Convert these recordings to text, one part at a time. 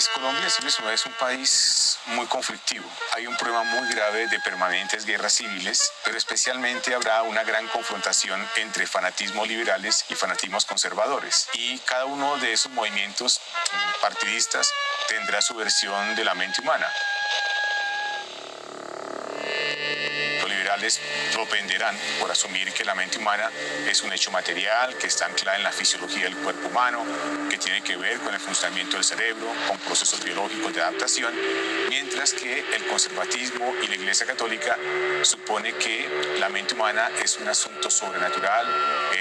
Pues Colombia es un país muy conflictivo. Hay un problema muy grave de permanentes guerras civiles, pero especialmente habrá una gran confrontación entre fanatismos liberales y fanatismos conservadores. Y cada uno de esos movimientos partidistas tendrá su versión de la mente humana. Los liberales propenderán por asumir que la mente humana es un hecho material, que está anclada en la fisiología del cuerpo humano, que tiene que ver con el funcionamiento del cerebro, con procesos biológicos de adaptación, mientras que el conservatismo y la Iglesia Católica supone que la mente humana es un asunto sobrenatural,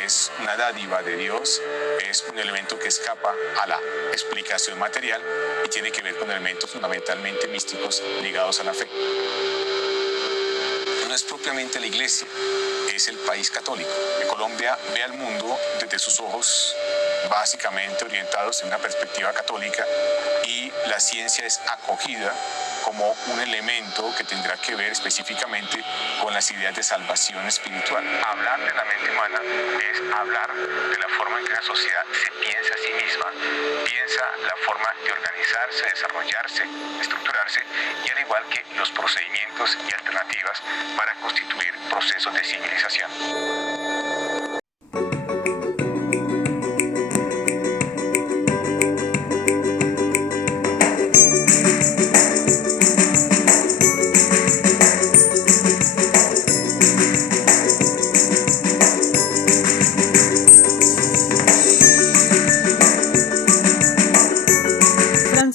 es una dádiva de Dios, es un elemento que escapa a la explicación material y tiene que ver con elementos fundamentalmente místicos ligados a la fe. No es propiamente la Iglesia, es el país católico. Colombia ve al mundo desde sus ojos básicamente orientados en una perspectiva católica y la ciencia es acogida como un elemento que tendrá que ver específicamente con las ideas de salvación espiritual. Hablar de la mente humana es hablar de la forma en que una sociedad se piensa a sí misma, piensa la forma de organizarse, desarrollarse, estructurarse y al igual que los procedimientos y alternativas para constituir procesos de civilización.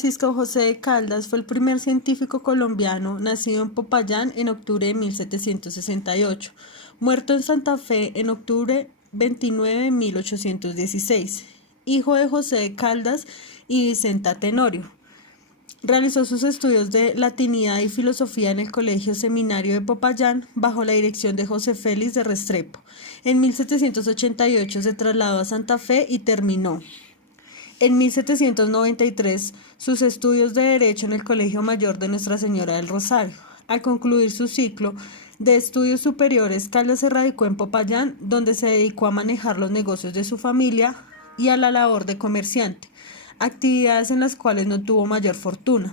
Francisco José de Caldas fue el primer científico colombiano nacido en Popayán en octubre de 1768, muerto en Santa Fe en octubre 29 de 1816, hijo de José de Caldas y Vicenta Tenorio. Realizó sus estudios de latinidad y filosofía en el Colegio Seminario de Popayán bajo la dirección de José Félix de Restrepo. En 1788 se trasladó a Santa Fe y terminó en 1793 sus estudios de Derecho en el Colegio Mayor de Nuestra Señora del Rosario. Al concluir su ciclo de estudios superiores, Caldas se radicó en Popayán, donde se dedicó a manejar los negocios de su familia y a la labor de comerciante, actividades en las cuales no tuvo mayor fortuna.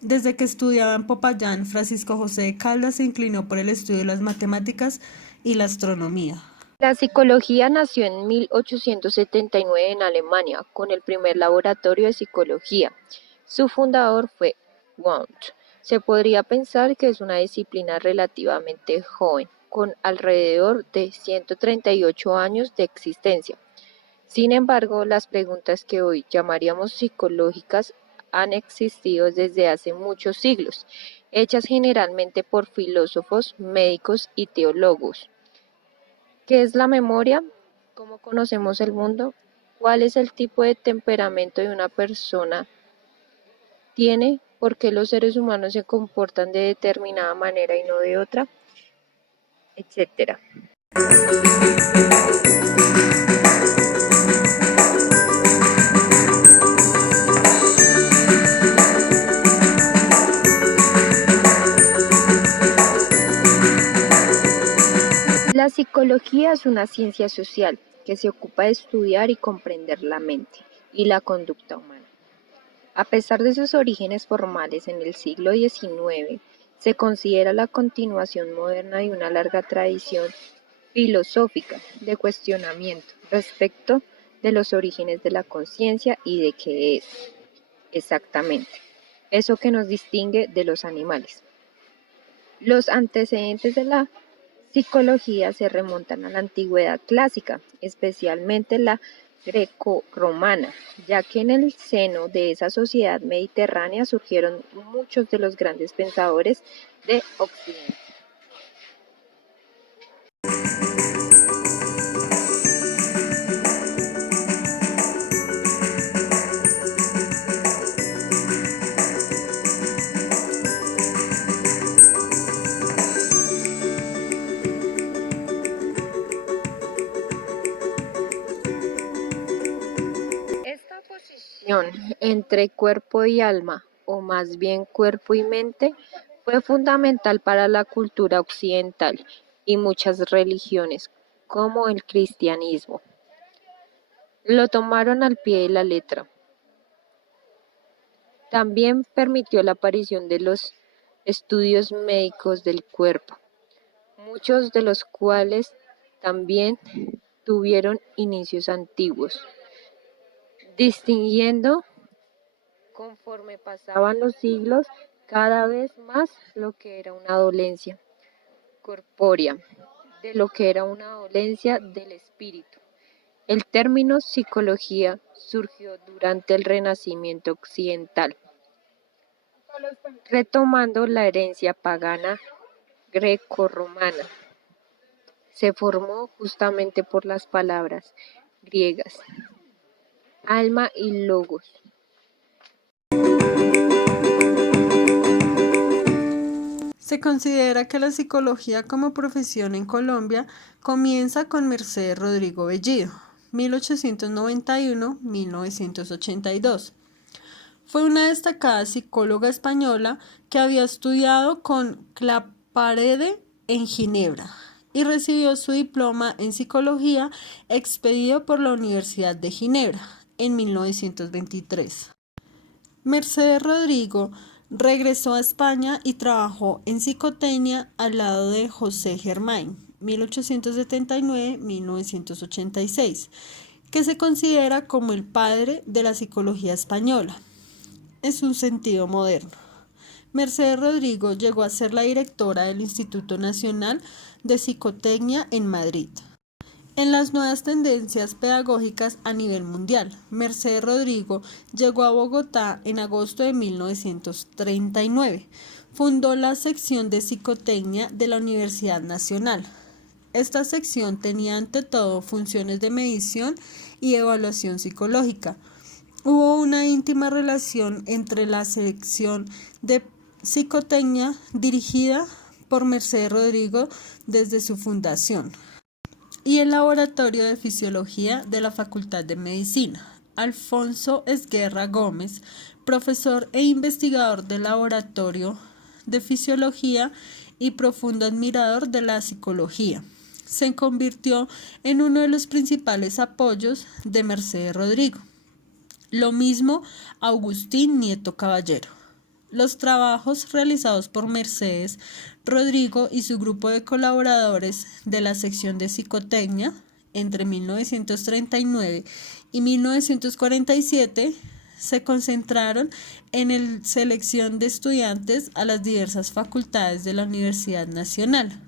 Desde que estudiaba en Popayán, Francisco José de Caldas se inclinó por el estudio de las matemáticas y la astronomía. La psicología nació en 1879 en Alemania, con el primer laboratorio de psicología. Su fundador fue Wundt. Se podría pensar que es una disciplina relativamente joven, con alrededor de 138 años de existencia. Sin embargo, las preguntas que hoy llamaríamos psicológicas han existido desde hace muchos siglos, hechas generalmente por filósofos, médicos y teólogos. ¿Qué es la memoria? ¿Cómo conocemos el mundo? ¿Cuál es el tipo de temperamento de una persona tiene? ¿Por qué los seres humanos se comportan de determinada manera y no de otra? Etcétera. La psicología es una ciencia social que se ocupa de estudiar y comprender la mente y la conducta humana. A pesar de sus orígenes formales en el siglo XIX, se considera la continuación moderna de una larga tradición filosófica de cuestionamiento respecto de los orígenes de la conciencia y de qué es exactamente eso que nos distingue de los animales. Los antecedentes de la psicología se remontan a la antigüedad clásica, especialmente la grecorromana, ya que en el seno de esa sociedad mediterránea surgieron muchos de los grandes pensadores de Occidente. Esta posición entre cuerpo y alma, o más bien cuerpo y mente, fue fundamental para la cultura occidental y muchas religiones, como el cristianismo. Lo tomaron al pie de la letra. También permitió la aparición de los estudios médicos del cuerpo, muchos de los cuales también tuvieron inicios antiguos, distinguiendo conforme pasaban los siglos cada vez más lo que era una dolencia corpórea de lo que era una dolencia del espíritu. El término psicología surgió durante el Renacimiento occidental, retomando la herencia pagana grecorromana. Se formó justamente por las palabras griegas alma y logos. Se considera que la psicología como profesión en Colombia comienza con Mercedes Rodrigo Bellido, 1891-1982. Fue una destacada psicóloga española que había estudiado con Claparede en Ginebra y recibió su diploma en psicología expedido por la Universidad de Ginebra en 1923. Mercedes Rodrigo regresó a España y trabajó en psicotecnia al lado de José Germain, 1879-1986, que se considera como el padre de la psicología española, en su sentido moderno. Mercedes Rodrigo llegó a ser la directora del Instituto Nacional de Psicotecnia en Madrid. En las nuevas tendencias pedagógicas a nivel mundial, Mercedes Rodrigo llegó a Bogotá en agosto de 1939. Fundó la sección de psicotecnia de la Universidad Nacional. Esta sección tenía ante todo funciones de medición y evaluación psicológica. Hubo una íntima relación entre la sección de psicotecnia dirigida por Mercedes Rodrigo desde su fundación y el Laboratorio de Fisiología de la Facultad de Medicina. Alfonso Esguerra Gómez, profesor e investigador del Laboratorio de Fisiología y profundo admirador de la psicología, se convirtió en uno de los principales apoyos de Mercedes Rodrigo. Lo mismo Agustín Nieto Caballero. Los trabajos realizados por Mercedes Rodrigo y su grupo de colaboradores de la sección de psicotecnia entre 1939 y 1947 se concentraron en la selección de estudiantes a las diversas facultades de la Universidad Nacional.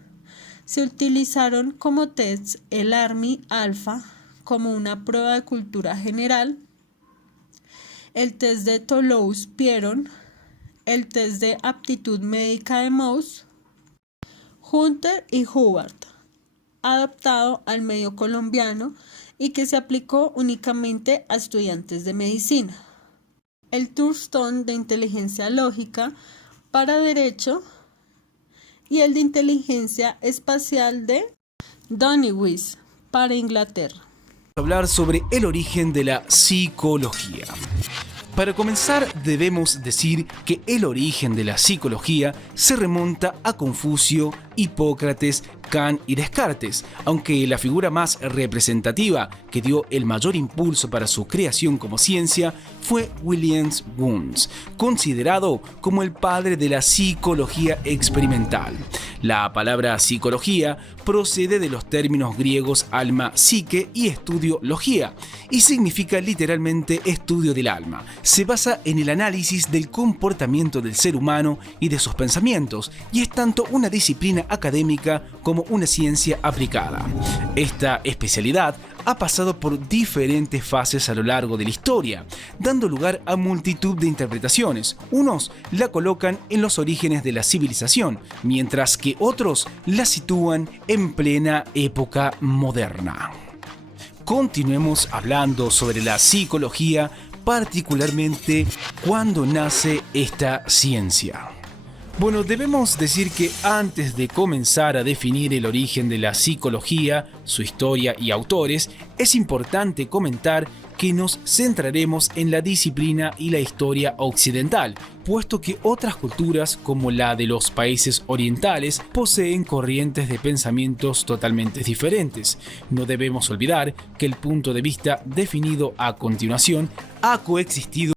Se utilizaron como test el Army-Alpha como una prueba de cultura general, el test de Toulouse-Pierron, el test de aptitud médica de Mohs, Hunter y Hubbard, adaptado al medio colombiano y que se aplicó únicamente a estudiantes de medicina. El Thurston de inteligencia lógica para derecho y el de inteligencia espacial de Doniwitz para Inglaterra. Hablar sobre el origen de la psicología. Para comenzar, debemos decir que el origen de la psicología se remonta a Confucio, Hipócrates, Kant y Descartes, aunque la figura más representativa que dio el mayor impulso para su creación como ciencia fue William Wundt, considerado como el padre de la psicología experimental. La palabra psicología procede de los términos griegos alma, psique y estudio logía, y significa literalmente estudio del alma. Se basa en el análisis del comportamiento del ser humano y de sus pensamientos, y es tanto una disciplina académica como una ciencia aplicada. Esta especialidad ha pasado por diferentes fases a lo largo de la historia, dando lugar a multitud de interpretaciones. Unos la colocan en los orígenes de la civilización, mientras que otros la sitúan en plena época moderna. Continuemos hablando sobre la psicología, particularmente cuando nace esta ciencia. Bueno, debemos decir que antes de comenzar a definir el origen de la psicología, su historia y autores, es importante comentar que nos centraremos en la disciplina y la historia occidental, puesto que otras culturas, como la de los países orientales, poseen corrientes de pensamientos totalmente diferentes. No debemos olvidar que el punto de vista definido a continuación ha coexistido